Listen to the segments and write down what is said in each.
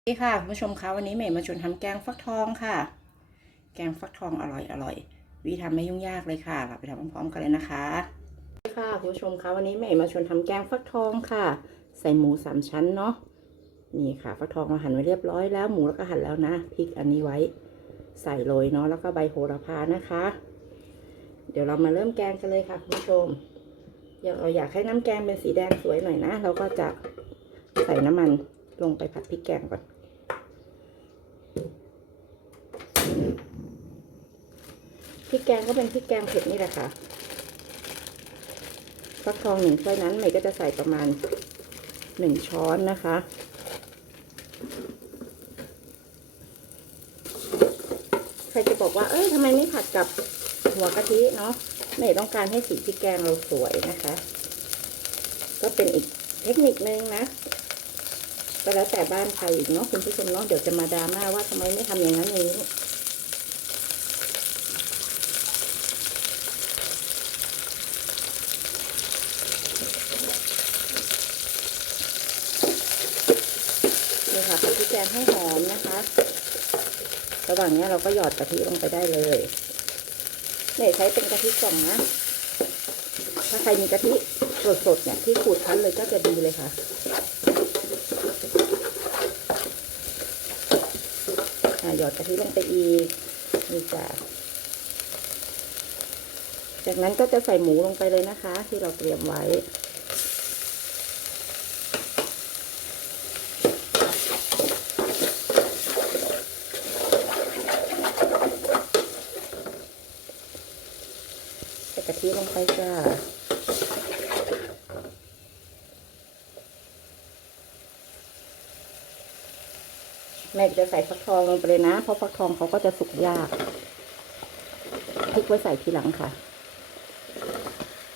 สวัสดีค่ะคุณผู้ชมคะวันนี้เมย์มาชวนทำแกงฟักทองค่ะ แกงฟักทองอร่อยอร่อยวิธีทำไม่ยุ่งยากเลยค่ะเราไปทำพร้อมๆกันเลยนะคะสวัสดีค่ะคุณผู้ชมคะวันนี้เมย์มาชวนทำแกงฟักทองค่ะ ใส่หมูสามชั้นเนาะนี่ค่ะ ฟักทองเราหั่นไว้เรียบร้อยแล้วหมูแล้วก็หั่นแล้วนะพริกอันนี้ไว้ใส่โรยเนาะแล้วก็ใบโหระพานะคะ เดี๋ยวเรามาเริ่มแกงกันเลยค่ะคุณผู้ชมอยากเราอยากให้น้ำแกงเป็นสีแดงสวยหน่อยนะเราก็จะใส่น้ำมันลงไปผัดพริกแกงก่อน พริกแกงก็เป็นพริกแกงเผ็ดนี่แหละค่ะฟักทองหนึ่งถ้วยนั้นใหม่ก็จะใส่ประมาณหนึ่งช้อนนะคะ ใครจะบอกว่า เอ้ยทำไมไม่ผัดกับหัวกะทิเนาะไม่ต้องการให้สีพริกแกงเราสวยนะคะ ก็เป็นอีกเทคนิคนึงนะ ก็แล้วแต่บ้านใครอีกเนาะคุณผู้ชมเนาะเดี๋ยวจะมาดราม่าว่าทำไมไม่ทำอย่างนั้นอย่างนี้นี่ค่ะผัดพริกแกงให้หอมนะคะระหว่างนี้เราก็หยอดกะทิลงไปได้เลยเนี่ยใช้เป็นกะทิกล่องนะ ถ้าใครมีกะทิสดๆเนี่ยที่ขูดคั้นเลยก็จะดีเลยค่ะ อะ หยอดกะทิลงไปอีกนี่จ้ะจากนั้นก็จะใส่หมูลงไปเลยนะคะ ที่เราเตรียมไว้ใส่กะทิลงไปจ้า แม่จะใส่ฟักทองลงไปเลยนะ เพราะฟักทองเขาก็จะสุกยากพริกไว้ใส่ทีหลังค่ะ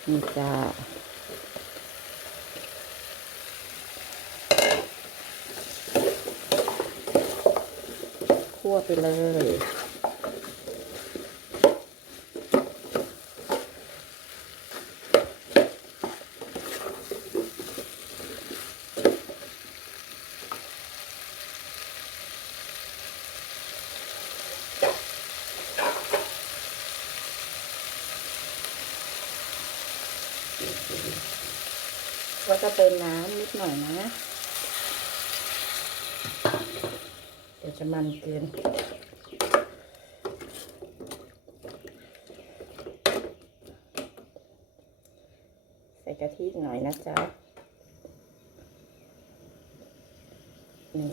นี่จ้าคั่วไปเลย ก็จะเติมน้ำนิดหน่อยนะ เดี๋ยวจะมันเกินใส่กะทิหน่อยนะจ๊ะนี่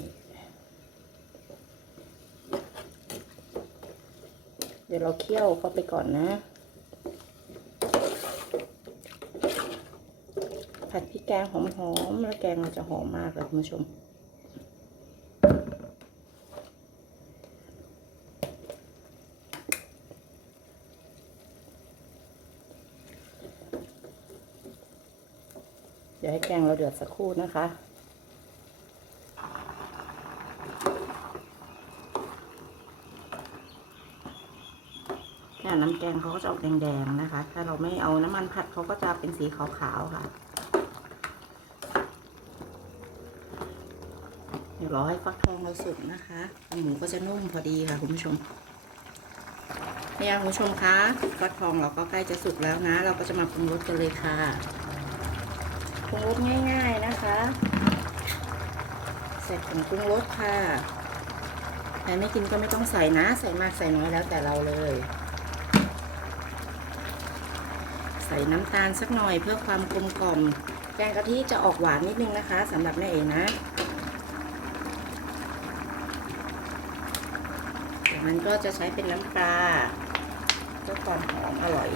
เดี๋ยวเราเคี่ยวเข้าไปก่อนนะ ผัดพริกแกงหอมๆแล้วแกงเราจะหอมมากเลยคุณผู้ชมเดี๋ยวให้แกงเราเดือดสักครู่นะคะ น้ำแกงเขาก็จะออกแดงๆนะคะ ถ้าเราไม่เอาน้ำมันผัดเขาก็จะเป็นสีขาวๆค่ะ ดี๋ยวรอให้ฟักทองเราสุกนะคะหมูก็จะนุ่มพอดีค่ะคุณผู้ชมเนี่ยคุณผู้ชมคะฟักทองเราก็ใกล้จะสุกแล้วนะ เราก็จะมาปรุงรสกันเลยค่ะปรุงรสง่าย ๆนะคะใส่ผงปรุงรสค่ะใครไม่กินก็ไม่ต้องใส่นะ ใส่มากใส่น้อยแล้วแต่เราเลย ใส่น้ำตาลสักหน่อยเพื่อความกลมกล่อมแกงกะทิจะออกหวานนิดนึงนะคะสำหรับแม่เองนะ จากนั้นก็จะใช้เป็นน้ำปลาเพื่อความหอมอร่อย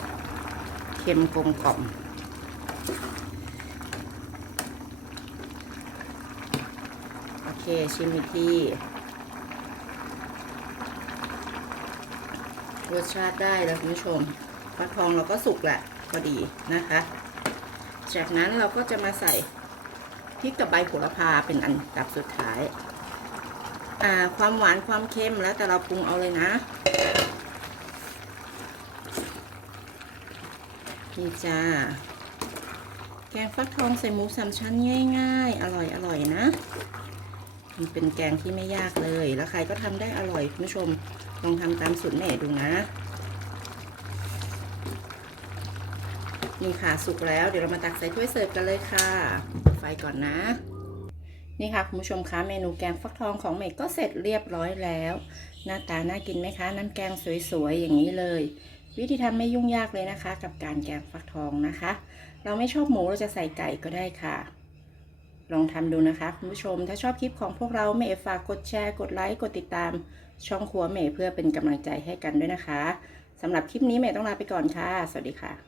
เค็มกลมกล่อมโอเคชิมอีกทีรสชาติได้แล้วคุณผู้ชมฟักทองเราก็สุกแหละพอดีนะคะ จากนั้นเราก็จะมาใส่พริกกับใบโหระพาเป็นอันดับสุดท้าย ความหวานความเค็มแล้วแต่เราปรุงเอาเลยนะ นี่จ้า แกงฟักทองใส่หมูสามชั้นง่าย ๆ อร่อยอร่อยนะ มันเป็นแกงที่ไม่ยากเลย แล้วใครก็ทำได้อร่อยคุณผู้ชม ลองทำตามสูตรแม่ดูนะนี่ค่ะสุกแล้วเดี๋ยวเรามาตักใส่ถ้วยเสิร์ฟกันเลยค่ะ ไฟก่อนนะ นี่ค่ะคุณผู้ชมคะเมนูแกงฟักทองของเมย์ก็เสร็จเรียบร้อยแล้ว หน้าตาน่ากินไหมคะ น้ำแกงสวยๆอย่างนี้เลย วิธีทำไม่ยุ่งยากเลยนะคะ กับการแกงฟักทองนะคะ เราไม่ชอบหมูเราจะใส่ไก่ก็ได้ค่ะ ลองทำดูนะคะคุณผู้ชมถ้าชอบคลิปของพวกเราเมย์ฝากกดแชร์กดไลค์กดติดตาม ช่องครัวเมย์เพื่อเป็นกำลังใจให้กันด้วยนะคะสำหรับคลิปนี้เมย์ต้องลาไปก่อนค่ะ สวัสดีค่ะ